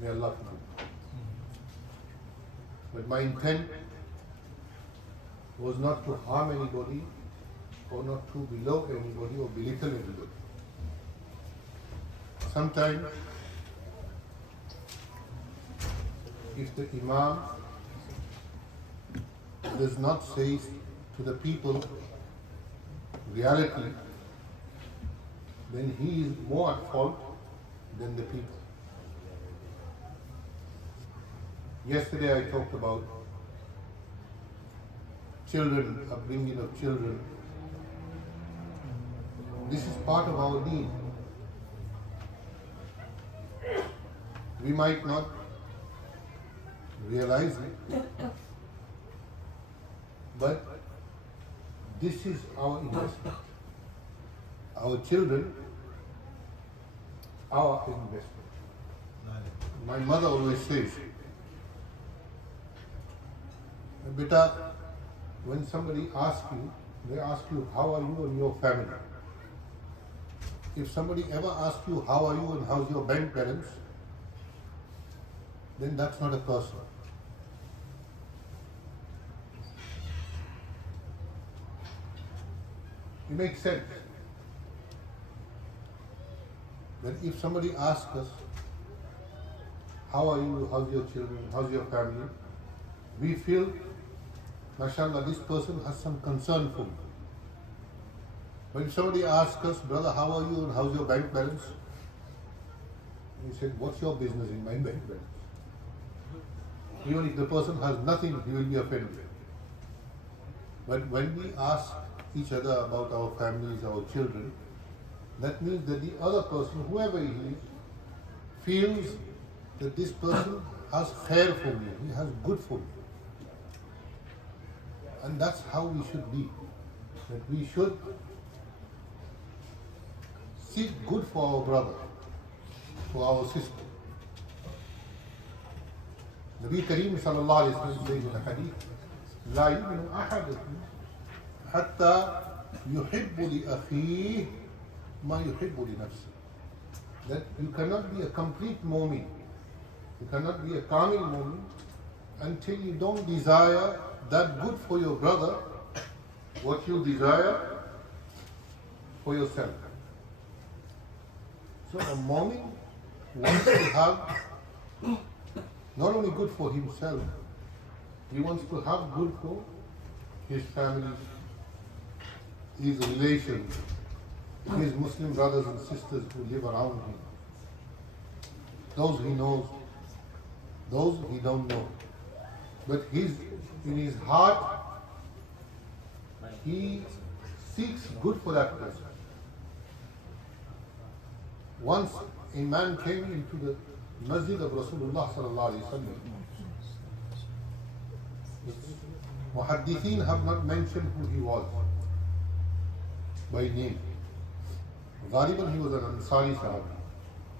May Allah forgive. But my intent was not to harm anybody or not to below anybody or belittle anybody. Sometimes, if the Imam does not say to the people reality, then he is more at fault than the people. Yesterday I talked about children, upbringing of children. This is part of our deen. We might not realize it, but this is our investment. Our children, our investment. My mother always says, Beta, when somebody asks you, they ask you, how are you and your family? If somebody ever asks you, how are you and how's your bank balance, then that's not a person. It makes sense that if somebody asks us, how are you, how's your children, how's your family, we feel, mashallah, this person has some concern for me. But if somebody asks us, brother, how are you and how's your bank balance? We said, what's your business in my bank balance? Even if the person has nothing, he will be offended. But when we ask each other about our families, our children, that means that the other person, whoever he is, feels that this person has khair for me, he has good for me. And that's how we should be. That we should seek good for our brother, for our sister. Nabi Kareem sallallahu alayhi wa sallam says in a hadith, لا يؤمن أحدكم حتى يحب لأخيه ما يحب لنفسه. That you cannot be a complete mu'min, you cannot be a kamil mu'min until you don't desire that good for your brother what you desire for yourself. So a mu'min wants to have not only good for himself, he wants to have good for his family, his relations, his Muslim brothers and sisters who live around him, those he knows, those he don't know. But in his heart, he seeks good for that person. Once a man came into the Masjid of Rasulullah sallallahu alaihi wasallam. Muhaddithin have not mentioned who he was by name. Ghaliban, he was an Ansari Sahabi.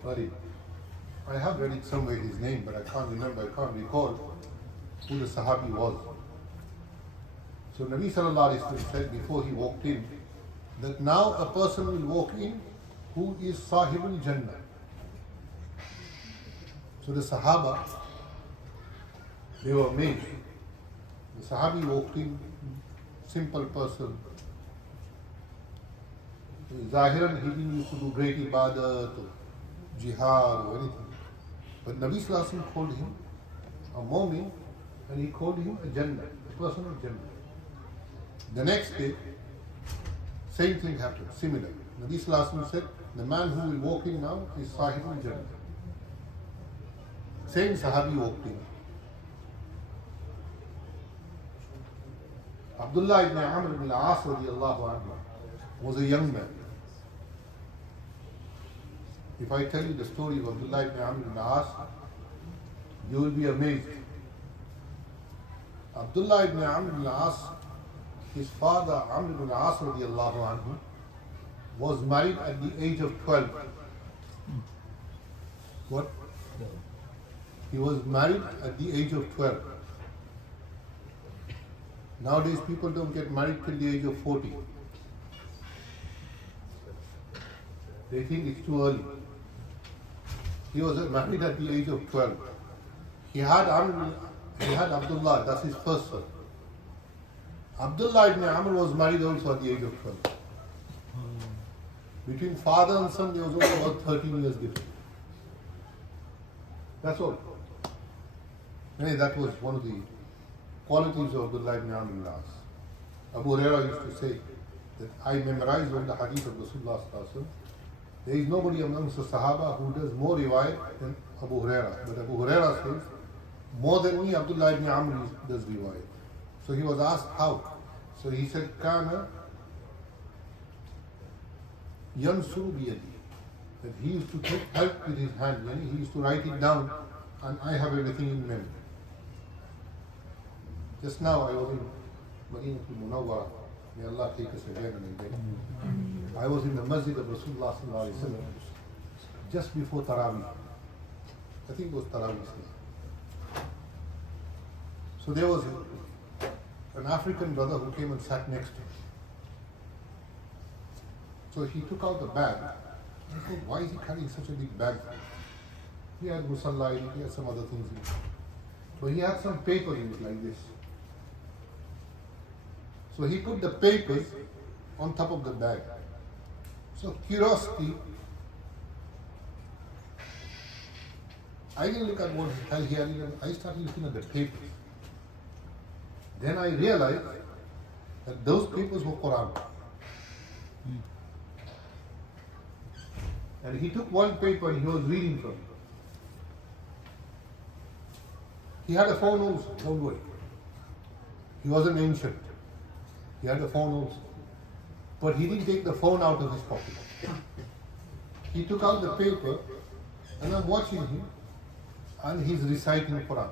Sorry, I have read it somewhere his name, but I can't remember, I can't recall who the Sahabi was. So Nabi sallallahu alaihi wasallam said before he walked in that now a person will walk in who is Sahibul Jannah. So the Sahaba, they were amazed. The Sahabi walked in, simple person. Zahiran, he didn't used to do great ibadat, jihad or anything. But Nabi sallallahu alaihi wasallam called him a mu'min and he called him a Jannah, a person of Jannah. The next day, same thing happened, similar. Nabi sallallahu alaihi wasallam said, the man who will walk in now is Sahibul Jannah. Same Sahabi walked in. Abdullah ibn Amr ibn al-As radiyallahu anhu was a young man. If I tell you the story of Abdullah ibn Amr ibn al-As, you will be amazed. Abdullah ibn Amr ibn al-As, his father Amr ibn al-As radiyallahu anhu, was married at the age of 12. What? He was married at the age of 12. Nowadays people don't get married till the age of 40. They think it's too early. He was married at the age of 12. He had Abdullah, that's his first son. Abdullah ibn Amr was married also at the age of 12. Between father and son, there was only about 13 years difference. That's all. Anyway, that was one of the qualities of Abdullah ibn Amr. Abu Hurairah used to say that I memorized all the hadith of Rasulullah sallallahu alaihi wasallam. There is nobody amongst the Sahaba who does more riwayat than Abu Hurairah. But Abu Hurairah says, more than me, Abdullah ibn Amr does riwayat. So he was asked how. So he said, Kana yansuru biyadi. That he used to take help with his hand. Yani he used to write it down and I have everything in memory. Just now I was in Madinatul Munawwara. May Allah take us again and again. I was in the Masjid of Rasulullah sallallahu alaihi wasallam just before Taraweeh. I think it was Taraweeh. So there was an African brother who came and sat next to me. So he took out the bag. I thought, why is he carrying such a big bag? He had musalla in it, he had some other things in it. So he had some paper in it like this. So he put the papers on top of the bag. So curiosity, I didn't look at what the hell he had in it. I started looking at the papers. Then I realized that those papers were Quran. And he took one paper and he was reading from it. He had a phone also, don't worry. He wasn't ancient. He had a phone also. But he didn't take the phone out of his pocket. He took out the paper and I'm watching him and he's reciting Quran.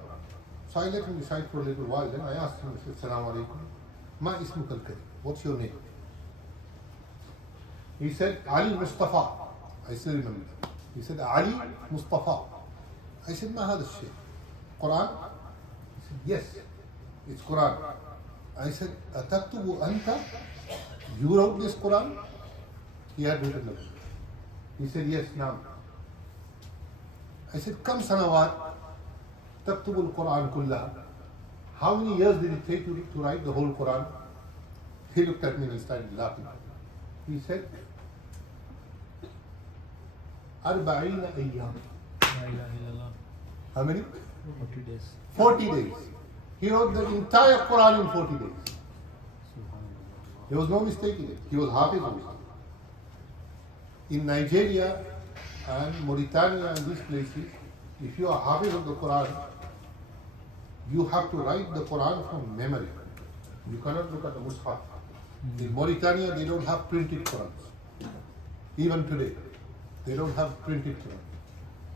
So I let him recite for a little while. Then I asked him, I said, Assalamu alaikum. Ma ismuk al-karim. What's your name? He said, Ali Mustafa. I still remember that. He said, Ali Mustafa. I said, Ma hadha shay? Quran? He said, yes, it's Quran. I said, Ataktubu anta? You wrote this Quran? He had written it. He said, yes, now. I said, Kam sanawat taktubu al-Quran kullaha? How many years did it take you to write the whole Quran? He looked at me and he started laughing. He said, Arba'ina ayyam. How many? 40 days. 40 days. He wrote the entire Quran in 40 days. There was no mistake in it. He was Hafiz also. In Nigeria and Mauritania and these places, if you are Hafiz of the Quran, you have to write the Quran from memory. You cannot look at the Mus'haf. In Mauritania, they don't have printed Qurans. Even today, they don't have printed Quran.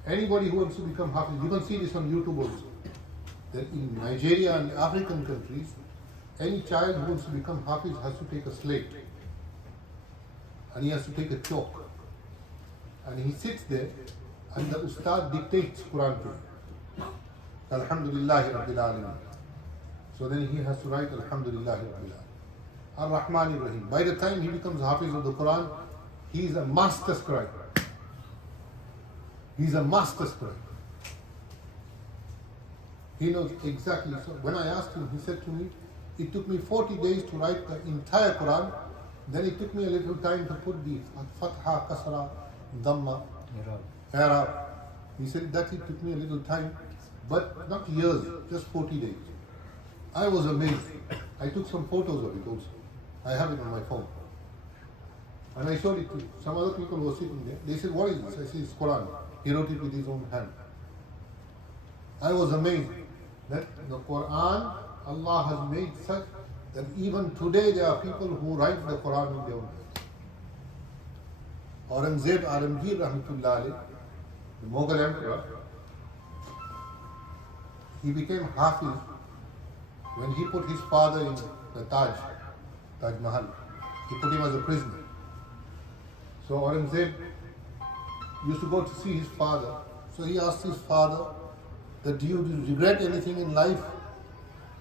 Anybody who wants to become Hafiz, you can see this on YouTube also. That in Nigeria and African countries, any child who wants to become Hafiz has to take a slate and he has to take a chalk and he sits there and the Ustad dictates Quran to him. Alhamdulillahi Rabbil Alameen. So then he has to write Alhamdulillahi Rabbil Alameen. Ar-Rahman Ar-Rahim. By the time he becomes Hafiz of the Quran, he is a master scribe. He is a master scribe. He knows exactly. So when I asked him, he said to me, it took me 40 days to write the entire Quran. Then it took me a little time to put the Fatha, Kasra, Dhamma, Arab. He said that it took me a little time, but not years, just 40 days. I was amazed. I took some photos of it also. I have it on my phone. And I showed it to some other people who were sitting there. They said, what is this? I said, it's Quran. He wrote it with his own hand. I was amazed that the Quran, Allah has made such that even today there are people who write the Quran in their own hands. Aurangzeb Aramgir Rahmatullah alayh, the Mughal emperor, he became Hafiz when he put his father in the Taj Mahal. He put him as a prisoner. So Aurangzeb used to go to see his father. So he asked his father, that do you regret anything in life?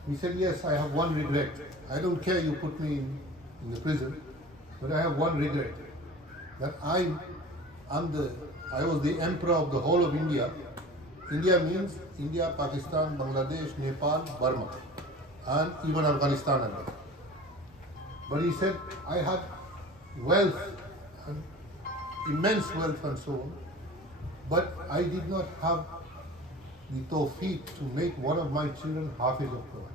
He said, yes, I have one regret. I don't care you put me in the prison, but I have one regret. That I'm the I was the emperor of the whole of India. India means India, Pakistan, Bangladesh, Nepal, Burma, and even Afghanistan and all. But he said, I had wealth, and immense wealth and so on, but I did not have the tawfiq to make one of my children Hafiz of Quran.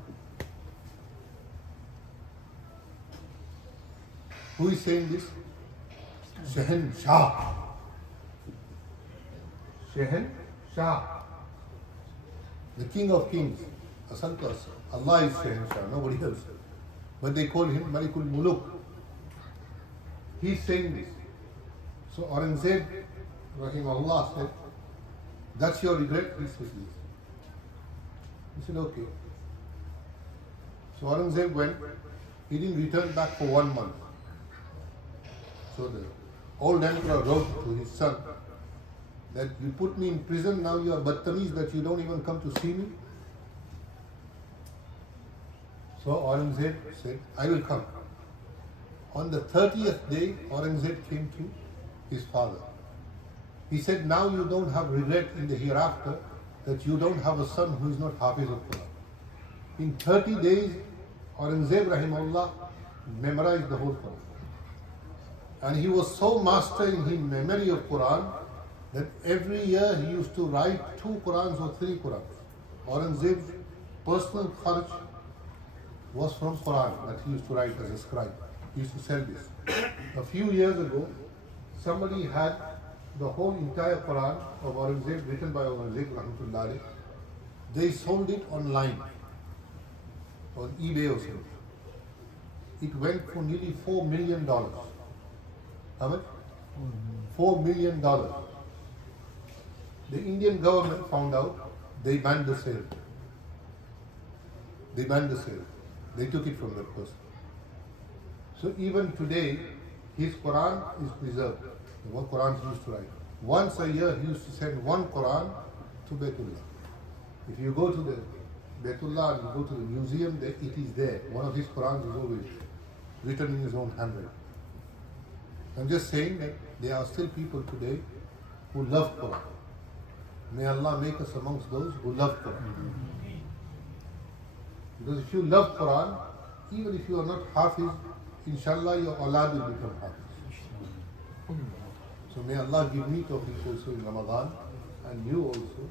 Who is saying this? Shehen Shah. Shehen Shah. The King of Kings. Asal to asal. Allah is Shehen Shah, nobody else. But they call him Malikul Muluk. He's saying this. So Aurangzeb, Rahimahullah, said, that's your regret? He said yes. He said, okay. So Aurangzeb went, he didn't return back for 1 month. So the old emperor wrote to his son that you put me in prison, now you are Battamiz that you don't even come to see me. So Aurangzeb said, I will come. On the 30th day, Aurangzeb came to his father. He said, now you don't have regret in the hereafter that you don't have a son who is not Hafiz of Quran. In 30 days, Aurangzeb Rahimahullah memorized the whole Quran. And he was so master in his memory of Quran that every year he used to write 2 Qurans or 3 Qurans. Aurangzeb's personal kharch was from Quran that he used to write as a scribe. He used to sell this. A few years ago, somebody had the whole entire Quran of Aurangzeb written by Aurangzeb Rahmatullah alayh. They sold it online on eBay or something. It went for nearly $4 million. How much? $4 million. The Indian government found out, they banned the sale. They banned the sale. They took it from that person. So even today, his Quran is preserved. What Quran he used to write. Once a year, he used to send 1 Quran to Baitullah. If you go to the Baitullah and you go to the museum, it is there. One of his Qurans is always written in his own handwriting. I'm just saying that there are still people today who love Quran. May Allah make us amongst those who love Quran. Because if you love Quran, even if you are not Hafiz, inshallah your awlad will become Hafiz. So may Allah give me tawfiq also in Ramadan, and you also,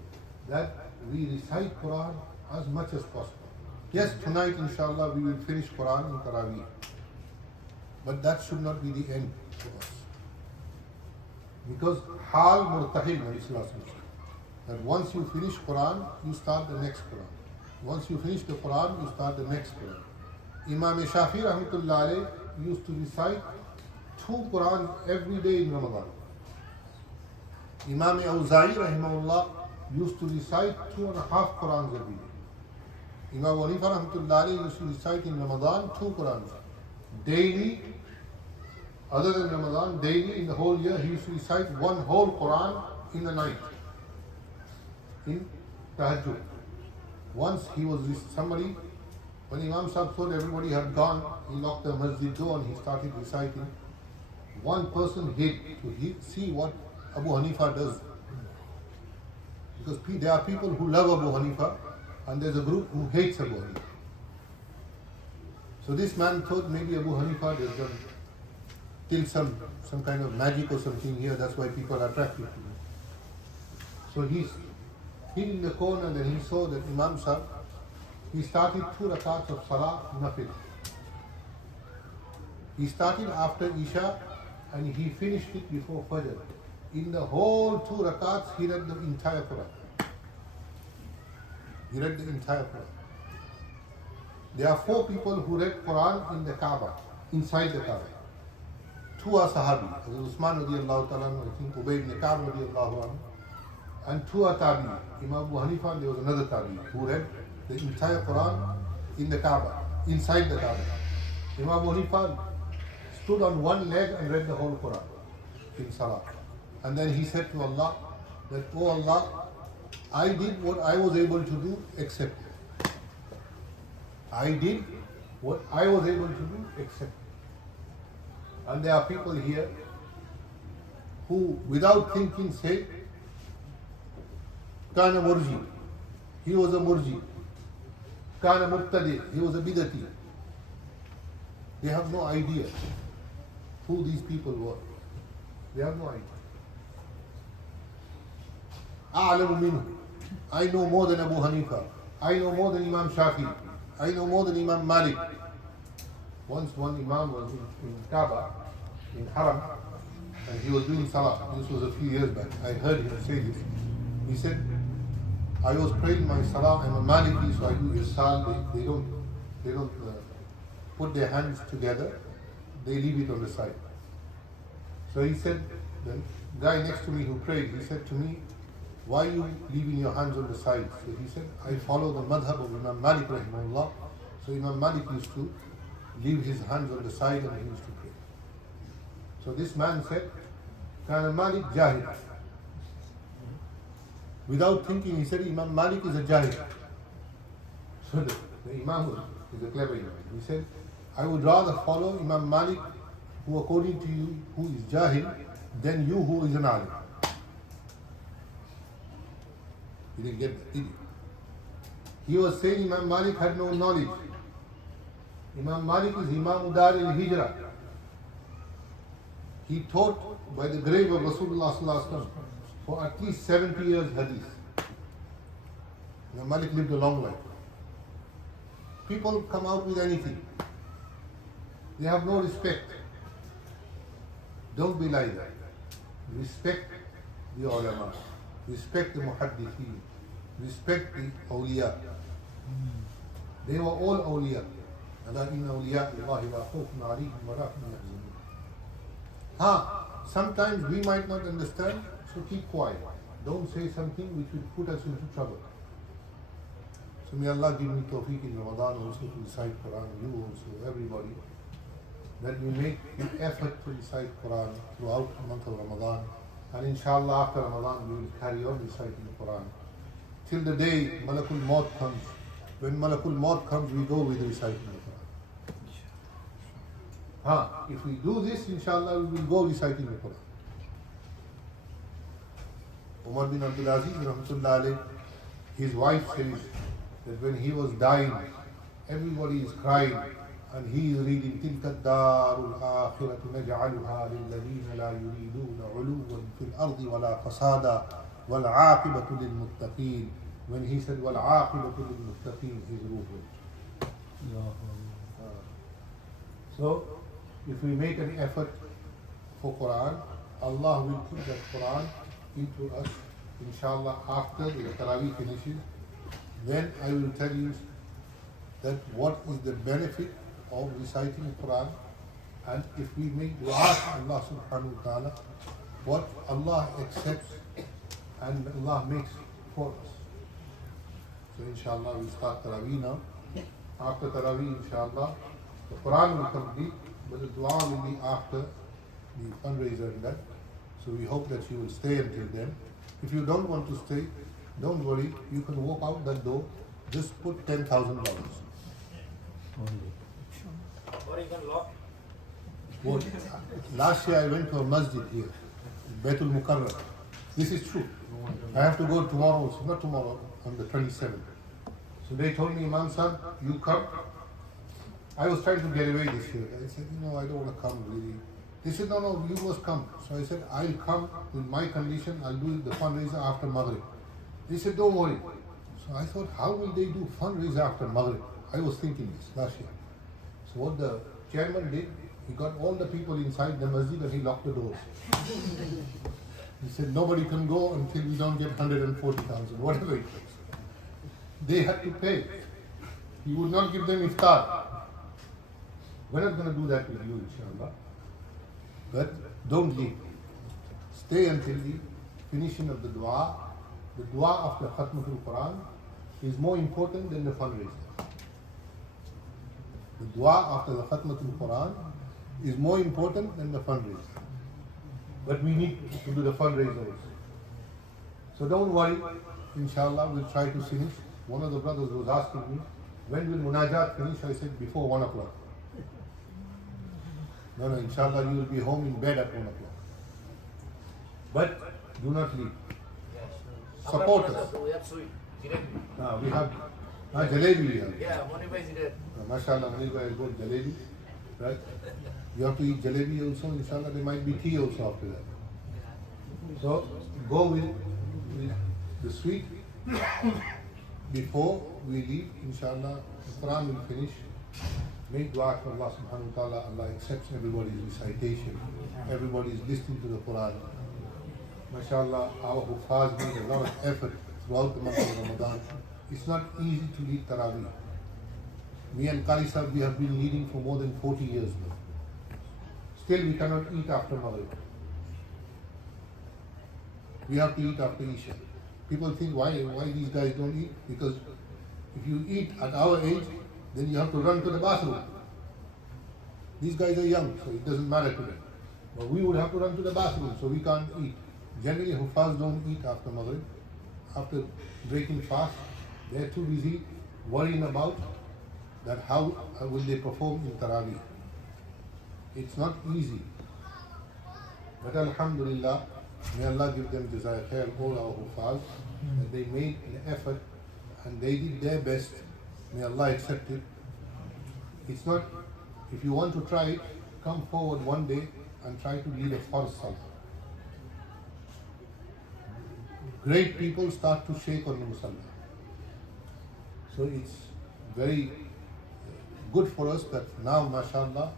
that we recite Quran as much as possible. Yes, tonight inshallah we will finish Quran in Taraweeh. But that should not be the end for us. Because Hal Murtahil, that once you finish Quran, you start the next Quran. Once you finish the Quran, you start the next Quran. Imam Shafi Rahmatullah alayh used to recite 2 Qurans every day in Ramadan. Imam Awza'i Rahimahullah used to recite 2.5 Qurans every day. Imam Hanifa Rahmatullah alayh used to recite in Ramadan 2 Qurans. Daily, other than Ramadan, daily in the whole year, he used to recite 1 whole Quran in the night, in Tahajjud. Once he was with somebody, when Imam Sahib thought everybody had gone, he locked the Masjid door and he started reciting. One person hid to see what Abu Hanifa does. Because there are people who love Abu Hanifa and there's a group who hates Abu Hanifa. So this man thought maybe Abu Hanifa has done till some kind of magic or something here, that's why people are attracted to him. So he's hid in the corner and then he saw that Imam Sahib, he started 2 rakats of Salah, Nafil. He started after Isha and he finished it before Fajr. In the whole 2 rakats, he read the entire Quran. He read the entire Quran. There are 4 people who read Quran in the Kaaba, inside the Kaaba. 2 are Sahabi, Usman radiallahu ta'ala, I think Ubay ibn Ka'b radiallahu anhu, and 2 are Tabi. Imam Abu Hanifa, there was another Tabi who read the entire Quran in the Kaaba, inside the Kaaba. Imam Abu Hanifa stood on one leg and read the whole Quran in Salah. And then he said to Allah that, oh Allah, I did what I was able to do, accept it. I did what I was able to do, accept it. And there are people here who without thinking said, Kana Murji, he was a Murji. Kana Muqtadi, he was a Bidati. They have no idea who these people were. They have no idea. أعلم منه. I know more than Abu Hanifa. I know more than Imam Shafi. I know more than Imam Malik. Once one Imam was in Kaaba, in Haram, and he was doing Salah. This was a few years back. I heard him say this. He said, I was praying my Salah. I'm a Maliki, so I do Irsal. They don't put their hands together. They leave it on the side. So he said, the guy next to me who prayed, he said to me, why are you leaving your hands on the side? So he said, I follow the madhab of Imam Malik rahimahullah. So Imam Malik used to leave his hands on the side and he used to pray. So this man said, Kana Malik Jahid. Without thinking, he said, Imam Malik is a Jahid. So the Imam is a clever Imam. He said, I would rather follow Imam Malik, who according to you, who is Jahil, than you who is an Alim. He didn't get that, did he? He was saying Imam Malik had no knowledge. Imam Malik is Imam Dar al-Hijrah. He taught by the grave of Rasulullah sallallahu alaihi wasallam for at least 70 years hadith. Imam Malik lived a long life. People come out with anything. They have no respect. Don't be like that. Respect the ulama. Respect the muhaddithin. Respect the awliya. They were all awliya. أَلَا إِنَّ أَوْلِيَاءَ اللَّهِ لَا خَوْفٌ عَلَيْهِمْ وَلَا هُمْ يَحْزَنُونَ. Sometimes we might not understand, so keep quiet. Don't say something which will put us into trouble. So may Allah give me tawfiq in Ramadan also to recite Quran, you also, everybody, that we make an effort to recite Quran throughout the month of Ramadan. And inshallah after Ramadan we will carry on reciting the Quran. Till the day Malakul Maut comes. When Malakul Maut comes, we go with reciting the Quran. If we do this, inshallah we will go reciting the Quran. Umar bin Abdul Aziz, rahmatullah alayh, his wife says that when he was dying, everybody is crying and he is reading تِلْكَ الدَّارُ الْآخِرَةُ نَجْعَلُهَا لِلَّذِينَ لَا يُرِيدُونَ عُلُوًّا فِي الْأَرْضِ وَلَا فَسَادًا وَالْعَاقِبَةُ لِلْمُتَّقِينَ. When he said وَالْعَاقِبَةُ لِلْمُتَّقِينَ, his ruh went. So, if we make an effort for Quran, Allah will put that Quran into us, inshallah, after the Taraweeh finishes. Then I will tell you that what is the benefit of reciting Quran, and if we make dua to Allah subhanahu wa ta'ala, what Allah accepts and Allah makes for us. So inshallah we start Taraweeh now. After Taraweeh, inshallah, the Quran will complete, but the dua will be after the fundraiser and that. So we hope that you will stay until then. If you don't want to stay, don't worry, you can walk out that door, just put $10,000. Or you can lock. What? Last year I went to a masjid here, Baitul Mukarram. This is true. I have to go tomorrow, not tomorrow, on the 27th. So they told me, Imam Sahib, you come. I was trying to get away this year. I said, I don't want to come really. They said, no, you must come. So I said, I'll come with my condition. I'll do the fundraiser after Maghrib. They said, don't worry. So I thought, how will they do fundraiser after Maghrib? I was thinking this last year. So what the chairman did, he got all the people inside the masjid and he locked the doors. He said, nobody can go until we don't get 140,000, whatever it takes. They had to pay. He would not give them iftar. We're not going to do that with you, inshallah. But don't leave. Stay until the finishing of the dua. The dua after Khatmatul Quran is more important than the fundraiser. The dua after the Khatmatul Quran is more important than the fundraiser. But we need to do the fundraiser also. So don't worry, inshallah, we'll try to finish. One of the brothers was asking me, when will Munajat finish? I said, before 1 o'clock. No, inshallah, you will be home in bed at 1 o'clock. But do not leave. Yes. Support After us. we have sweet. Jalebi. We have jalebi we have. Yeah, Money is there. MashaAllah, Manil bhai has got jalebi. Right? You have to eat jalebi also, inshallah. There might be tea also after that. So go with the sweet before we leave, inshallah. The Quran will finish. Make dua for Allah subhanahu wa ta'ala. Allah accepts everybody's recitation. Everybody is listening to the Quran. MashaAllah, our Hufaz made a lot of effort throughout the month of Ramadan. It's not easy to lead Taraweeh. Me and Qari Sahib, we have been leading for more than 40 years now. Still we cannot eat after Maghrib. We have to eat after Isha. People think why these guys don't eat? Because if you eat at our age, then you have to run to the bathroom. These guys are young, so it doesn't matter to them. But we would have to run to the bathroom, so we can't eat. Generally, Hufaz don't eat after Maghrib. After breaking fast, they're too busy worrying about that how will they perform in Taraweeh. It's not easy. But Alhamdulillah, may Allah give them Jazai Khair, all our Hufaz, that they made an effort and they did their best. May Allah accept it. It's not, if you want to try it, come forward one day and try to lead a Farz Salah. Great people start to shake on the Musalla. So it's very good for us that now, mashallah,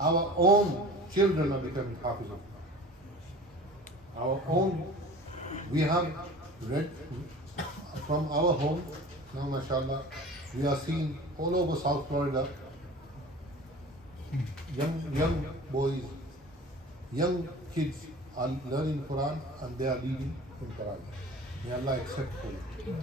our own children are becoming Hafiz of Quran. Our own, we have read from our home, now mashallah, we are seeing all over South Florida, young boys, young kids are learning Quran and they are leading in Quran. May Allah accept for it.